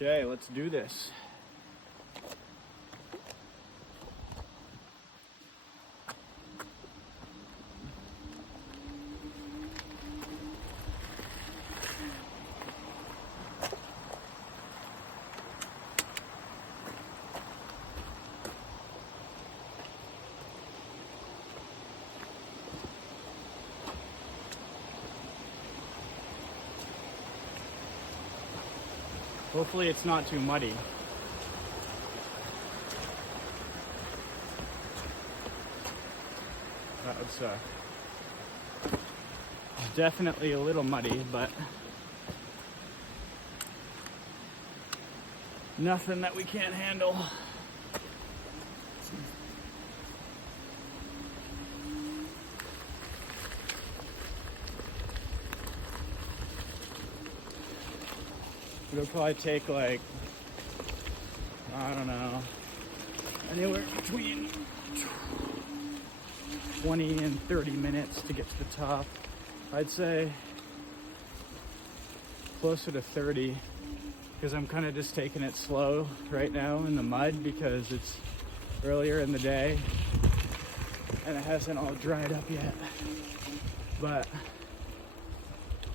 Okay, let's do this. Hopefully it's not too muddy. That would suck. Definitely a little muddy, but nothing that we can't handle. It'll probably take like, I don't know, anywhere between 20 and 30 minutes to get to the top. I'd say closer to 30 because I'm kind of just taking it slow right now in the mud because it's earlier in the day and it hasn't all dried up yet. But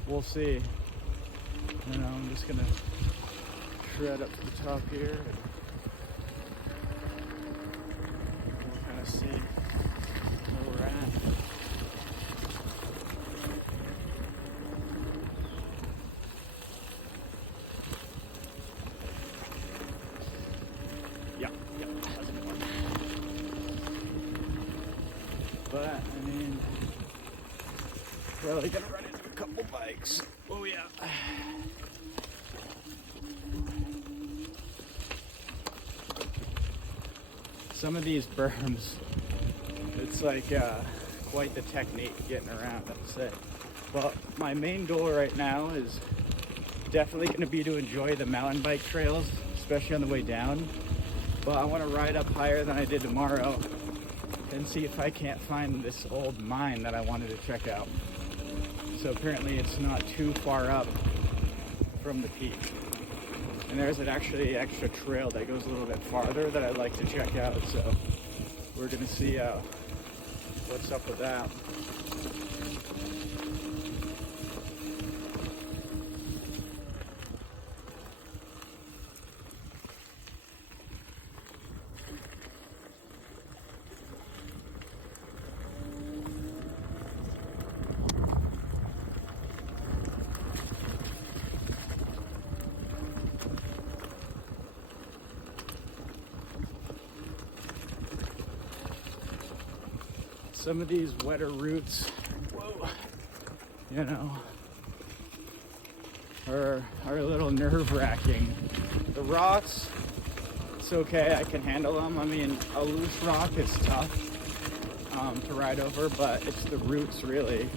we'll see. You know, I'm just gonna shred up to the top here and we'll kind of see where we're at. Yeah, that's a good one. But I mean, probably gonna run into a couple bikes. Oh yeah. Some of these berms, it's like quite the technique getting around, I'd say. Well, my main goal right now is definitely going to be to enjoy the mountain bike trails, especially on the way down. But I want to ride up higher than I did tomorrow and see if I can't find this old mine that I wanted to check out. So apparently it's not too far up from the peak. And there's an actually extra trail that goes a little bit farther that I'd like to check out. So we're gonna see what's up with that. Some of these wetter routes, whoa, you know, are a little nerve-wracking. The rocks, it's okay, I can handle them. I mean, a loose rock is tough to ride over, but it's the roots really.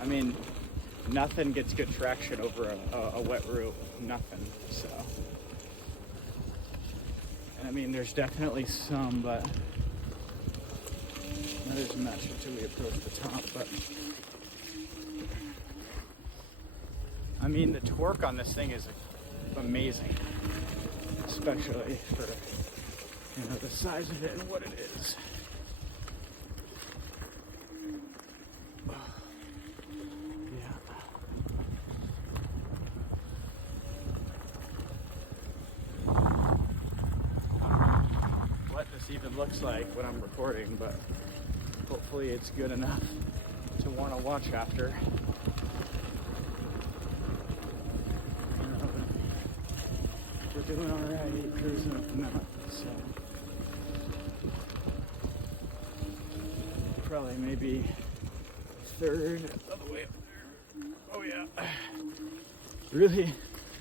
I mean, nothing gets good traction over a wet route, nothing, so. I mean, there's definitely some, but not as much until we approach the top, but I mean the torque on this thing is amazing, especially for, you know, the size of it and what it is. Yeah. What this even looks like when I'm recording, but hopefully it's good enough to want to watch after. We're doing alright, cruising up the mountain, so probably maybe a third of the way up there. Oh yeah.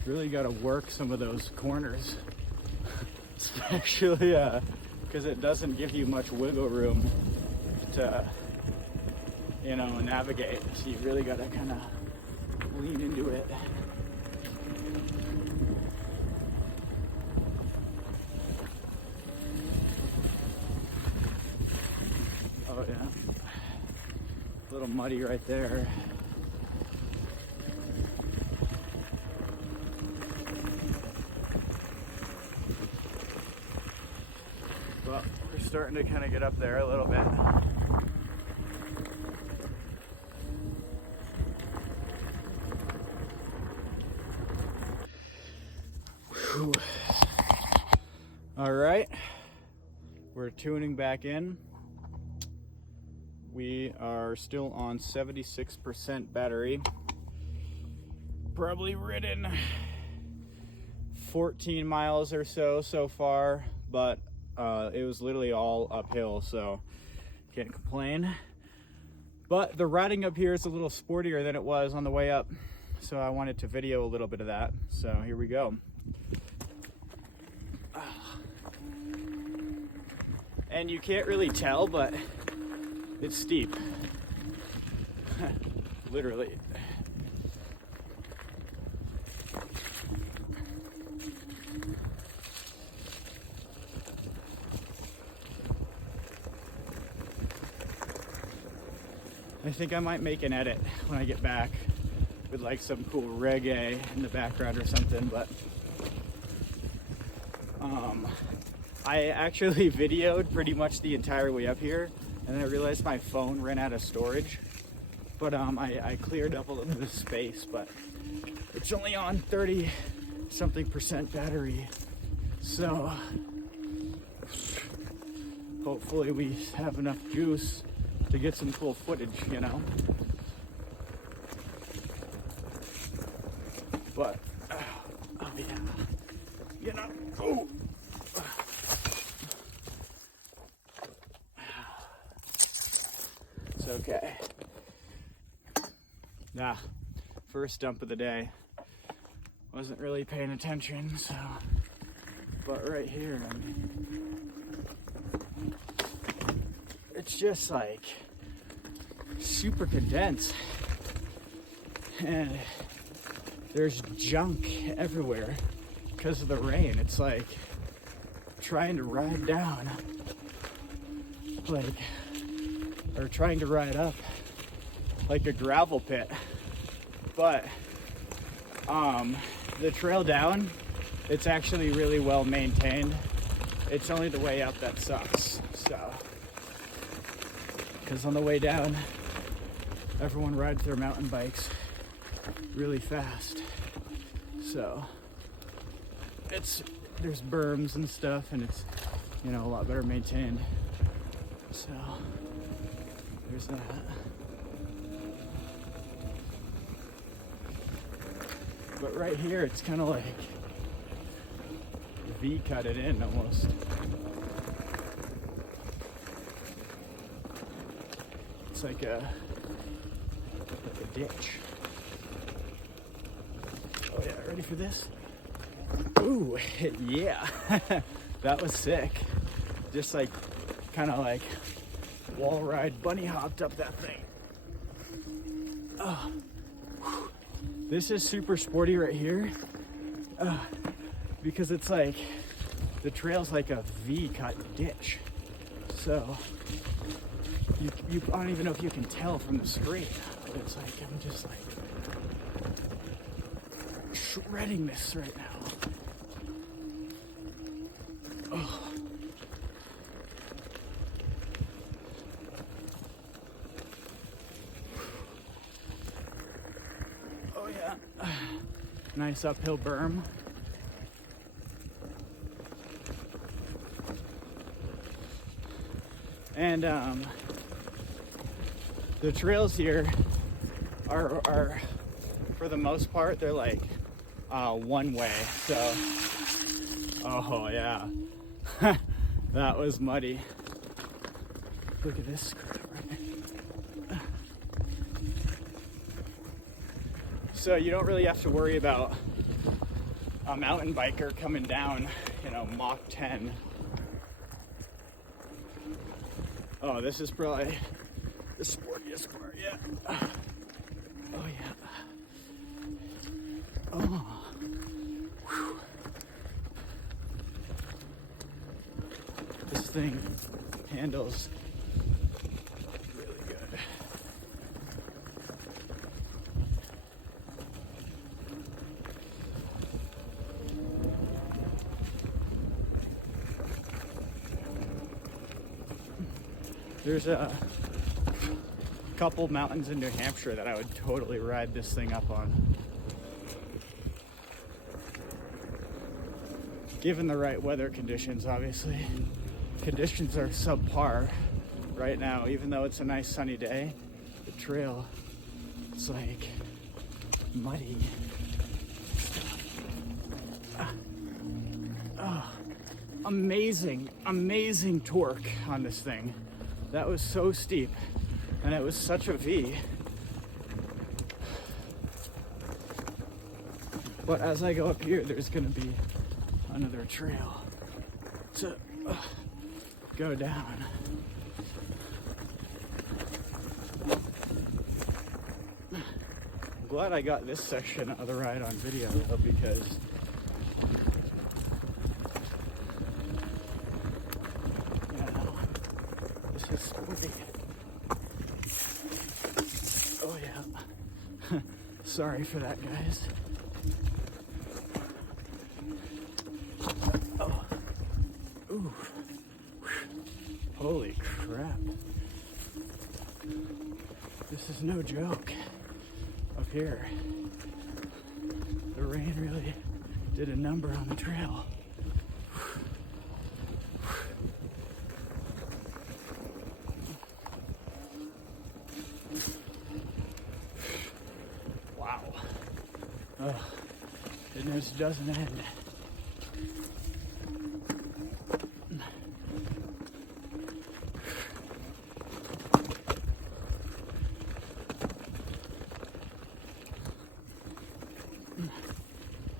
Really got to work some of those corners, especially because it doesn't give you much wiggle room to, you know, navigate. So you really got to kind of lean into it. Oh yeah, a little muddy right there. starting to kind of get up there a little bit. Whew. All right, we're tuning back in. We are still on 76% battery. Probably ridden 14 miles or so far, but it was literally all uphill, so can't complain. But the riding up here is a little sportier than it was on the way up, so I wanted to video a little bit of that. So here we go. And you can't really tell, but it's steep. Literally. I think I might make an edit when I get back with like some cool reggae in the background or something, but I actually videoed pretty much the entire way up here, and I realized my phone ran out of storage, but I cleared up a little bit of space, but it's only on 30-something% battery, so hopefully we have enough juice to get some cool footage, you know. But oh yeah, you know. Oh. It's okay. Nah, first dump of the day. Wasn't really paying attention, so. But right here, I mean, it's just like super condensed, and there's junk everywhere because of the rain. It's like trying to ride down, like, or trying to ride up like a gravel pit. But the trail down, it's actually really well maintained. It's only the way up that sucks. So, because on the way down, everyone rides their mountain bikes really fast. So there's berms and stuff, and it's, you know, a lot better maintained. So there's that. But right here, it's kind of like V cut it in almost. It's like a ditch. Oh yeah, ready for this? Ooh, yeah. That was sick. Just like, kind of like wall ride bunny hopped up that thing. Oh. This is super sporty right here. Because it's like, the trail's like a V-cut ditch. So, I don't even know if you can tell from the screen. But it's like, I'm just like shredding this right now. Oh. Oh yeah. Nice uphill berm. And the trails here are for the most part, they're like one way. So, oh yeah, that was muddy. Look at this crap right. So you don't really have to worry about a mountain biker coming down, you know, Mach 10. Oh, this is probably the sportiest part, yeah. Oh, yeah. Oh. Whew. This thing handles really good. There's a couple mountains in New Hampshire that I would totally ride this thing up on. Given the right weather conditions, obviously. Conditions are subpar right now, even though it's a nice sunny day. The trail, it's like muddy. Amazing torque on this thing. That was so steep, and it was such a V. But as I go up here, there's gonna be another trail to go down. I'm glad I got this section of the ride on video though, because this is sporty. Oh yeah. Sorry for that, guys. Oh. Ooh. Holy crap. This is no joke up here. The rain really did a number on the trail. Wow. Oh, it just doesn't end.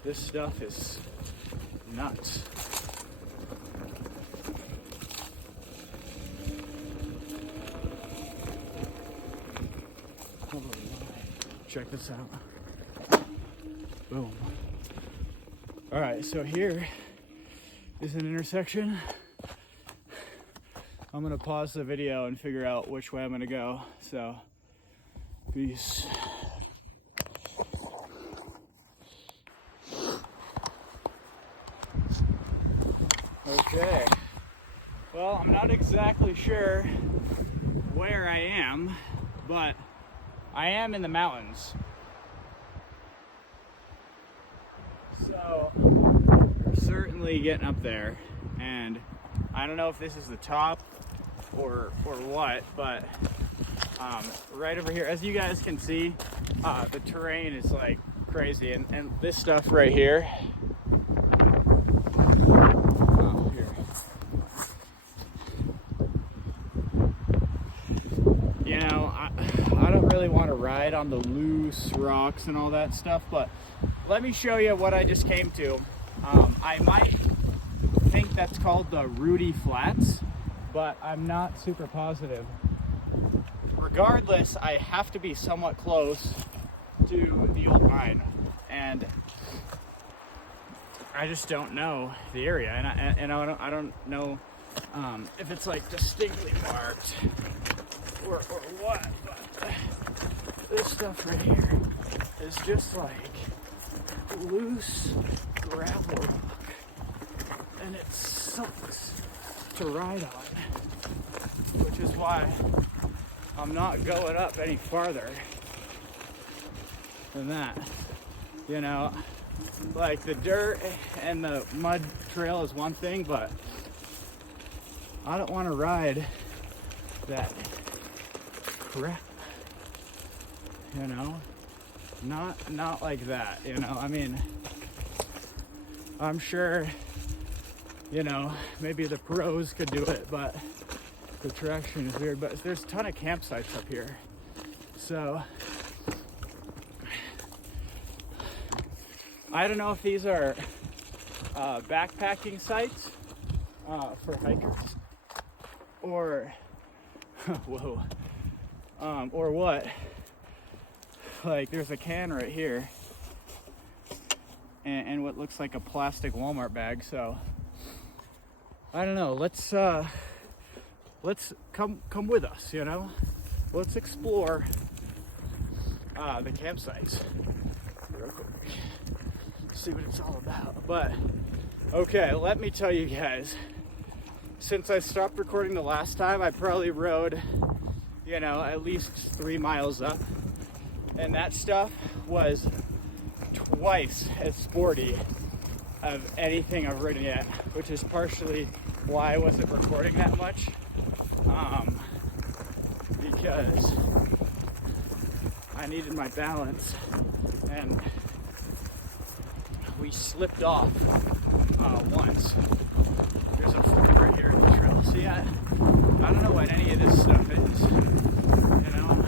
This stuff is nuts. Holy moly. Check this out. Boom. All right, so here is an intersection. I'm gonna pause the video and figure out which way I'm gonna go. So, peace. Okay, well, I'm not exactly sure where I am, but I am in the mountains. So, we're certainly getting up there, and I don't know if this is the top or what, but right over here, as you guys can see, the terrain is like crazy, and this stuff right here, you know, I don't really want to ride on the loose rocks and all that stuff, but let me show you what I just came to. I might think that's called the Rudy Flats, but I'm not super positive. Regardless, I have to be somewhat close to the old mine, and I just don't know the area, and I don't know if it's like distinctly marked or what, but this stuff right here is just like loose gravel rock, and it sucks to ride on, which is why I'm not going up any farther than that. You know, like the dirt and the mud trail is one thing, but I don't want to ride that crap, you know, not like that, you know. I mean, I'm sure, you know, maybe the pros could do it, but the traction is weird. But there's a ton of campsites up here, so I don't know if these are backpacking sites for hikers, or whoa, or what. Like, there's a can right here, and what looks like a plastic Walmart bag. So I don't know. Let's come with us. You know, let's explore the campsites real quick. See what it's all about. But okay, let me tell you guys, since I stopped recording the last time, I probably rode, you know, at least 3 miles up. And that stuff was twice as sporty of anything I've ridden yet, which is partially why I wasn't recording that much. Because I needed my balance, and we slipped off once. There's a fork right here in the trail. See, I don't know what any of this stuff is, you know?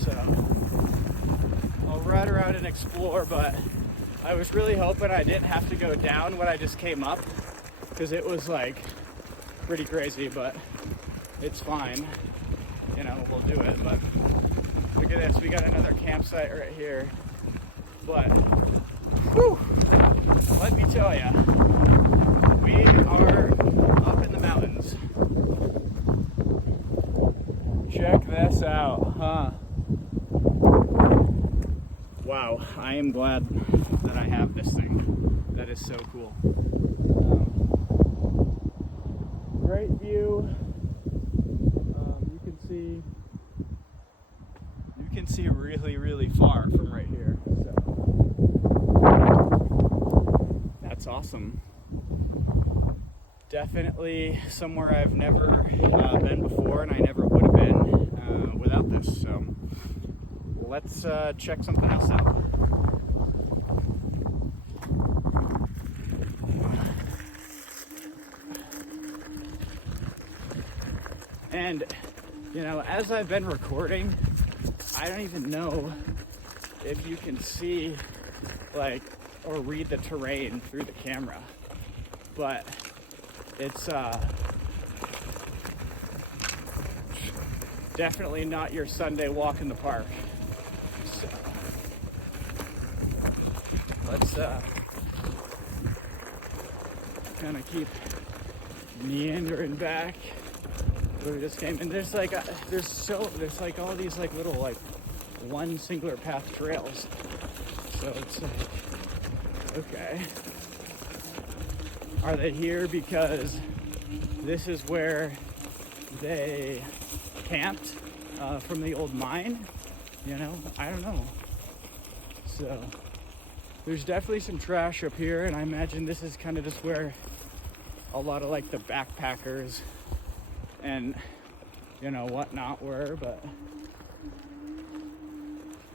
So I'll ride around and explore, but I was really hoping I didn't have to go down when I just came up, because it was like pretty crazy, but it's fine. You know, we'll do it. But look at this, we got another campsite right here. But whew, let me tell you, we are up in the mountains. Check this out, huh? Wow, I am glad that I have this thing. That is so cool. Great view. You can see really, really far from right here. So that's awesome. Definitely somewhere I've never been before, and I never would have been without this. So let's check something else out. And you know, as I've been recording, I don't even know if you can see, like, or read the terrain through the camera, but it's definitely not your Sunday walk in the park. So let's kind of keep meandering back. We just came, and there's like all these like little like one singular path trails. So it's like, okay, are they here because this is where they camped from the old mine? You know, I don't know. So there's definitely some trash up here, and I imagine this is kind of just where a lot of like the backpackers and you know whatnot were. But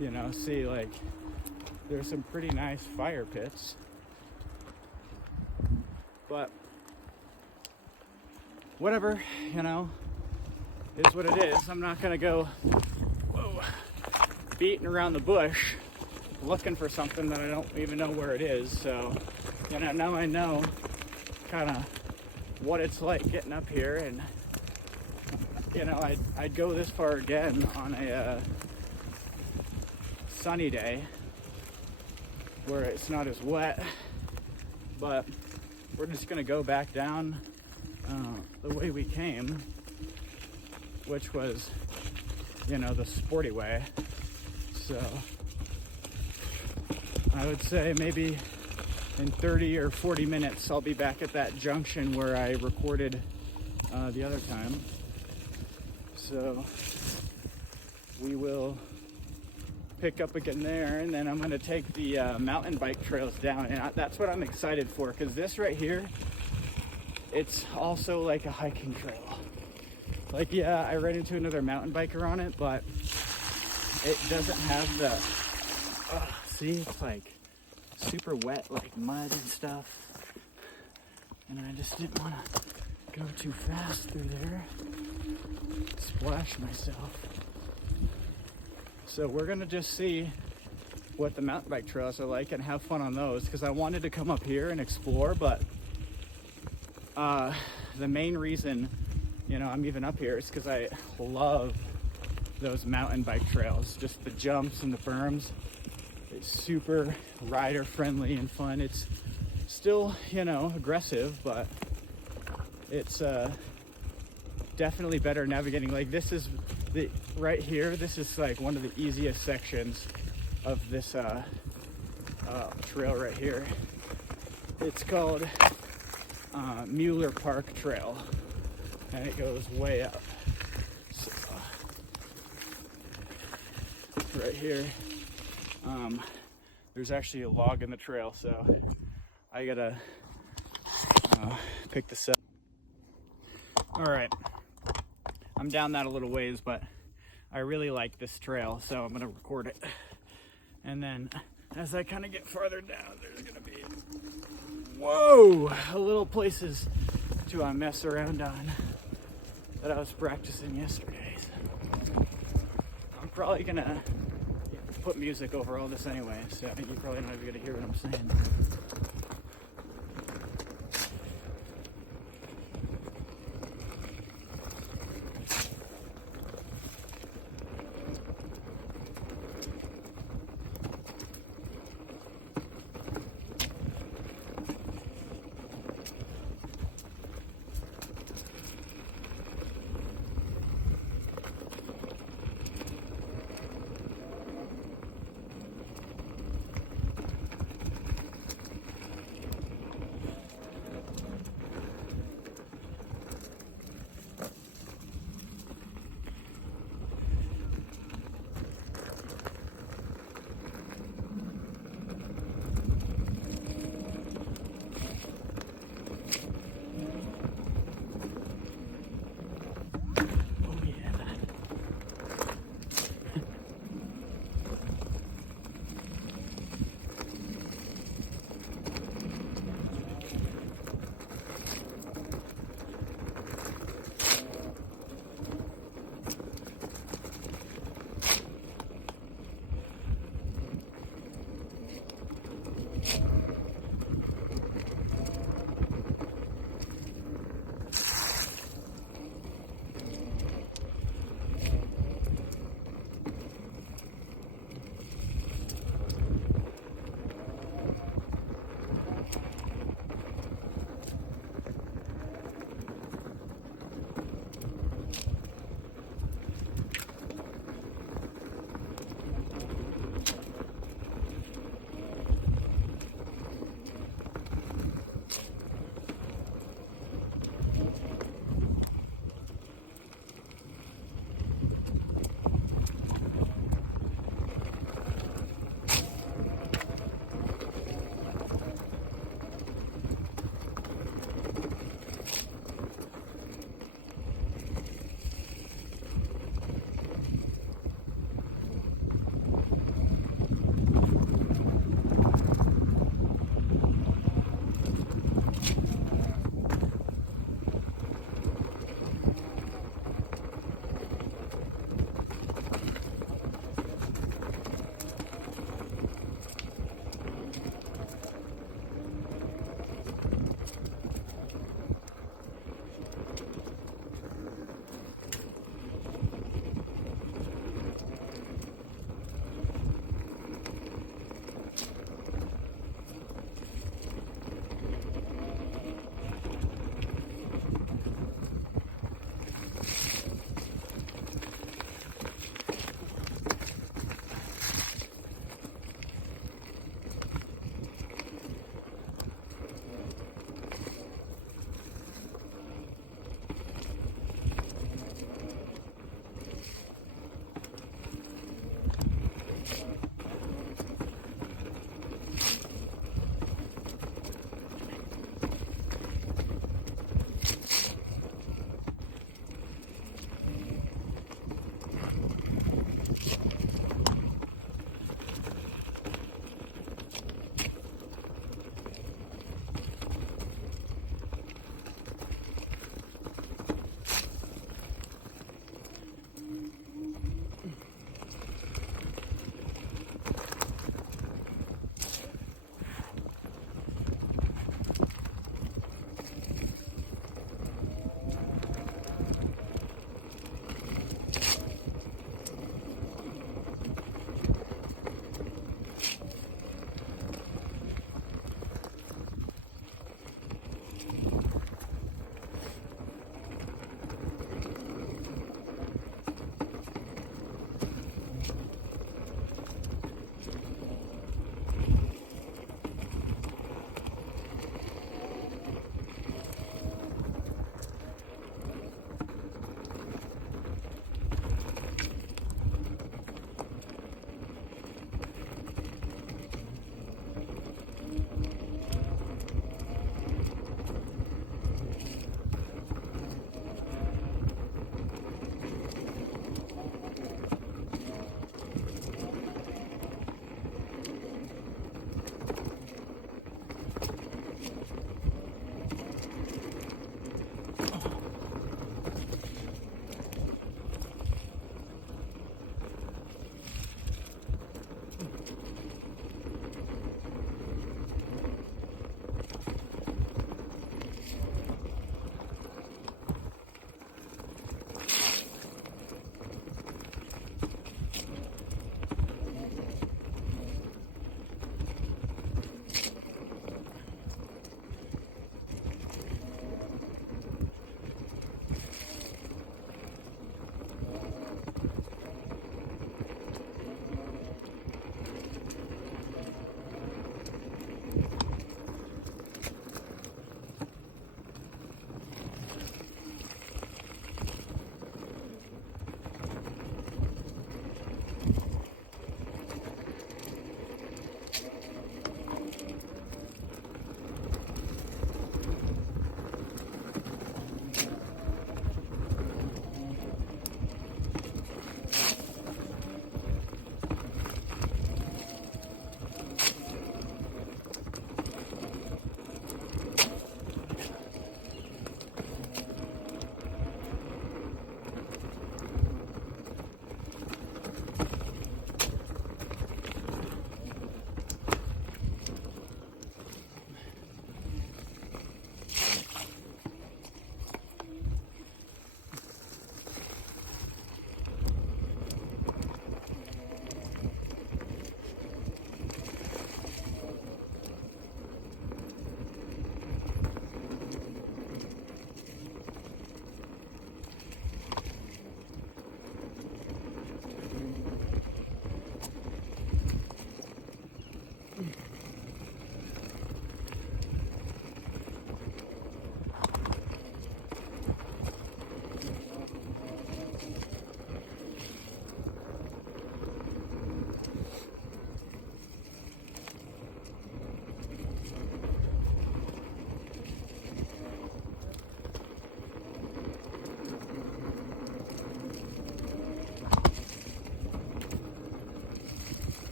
you know, see, like there's some pretty nice fire pits, but whatever, you know, is what it is. I'm not gonna go beating around the bush looking for something that I don't even know where it is. So you know, now I know kind of what it's like getting up here, and you know, I'd go this far again on a sunny day where it's not as wet, but we're just gonna go back down the way we came, which was, you know, the sporty way. So I would say maybe in 30 or 40 minutes I'll be back at that junction where I recorded the other time. So we will pick up again there, and then I'm going to take the mountain bike trails down, and that's what I'm excited for, because this right here, it's also like a hiking trail. Like, yeah, I ran into another mountain biker on it, but it doesn't have the see, it's like super wet, like mud and stuff, and I just didn't want to go too fast through there, splash myself. So we're gonna just see what the mountain bike trails are like and have fun on those, because I wanted to come up here and explore, but the main reason, you know, I'm even up here is because I love those mountain bike trails, just the jumps and the berms. It's super rider friendly and fun. It's still, you know, aggressive, but it's definitely better navigating. Like, this is the right here, this is like one of the easiest sections of this trail right here. It's called Mueller Park Trail, and it goes way up. So, right here, there's actually a log in the trail, so I gotta pick this up. All right, I'm down that a little ways, but I really like this trail, so I'm gonna record it. And then as I kind of get farther down, there's gonna be, whoa, little places to mess around on that I was practicing yesterday. So I'm probably gonna put music over all this anyway, so you're probably not even gonna hear what I'm saying.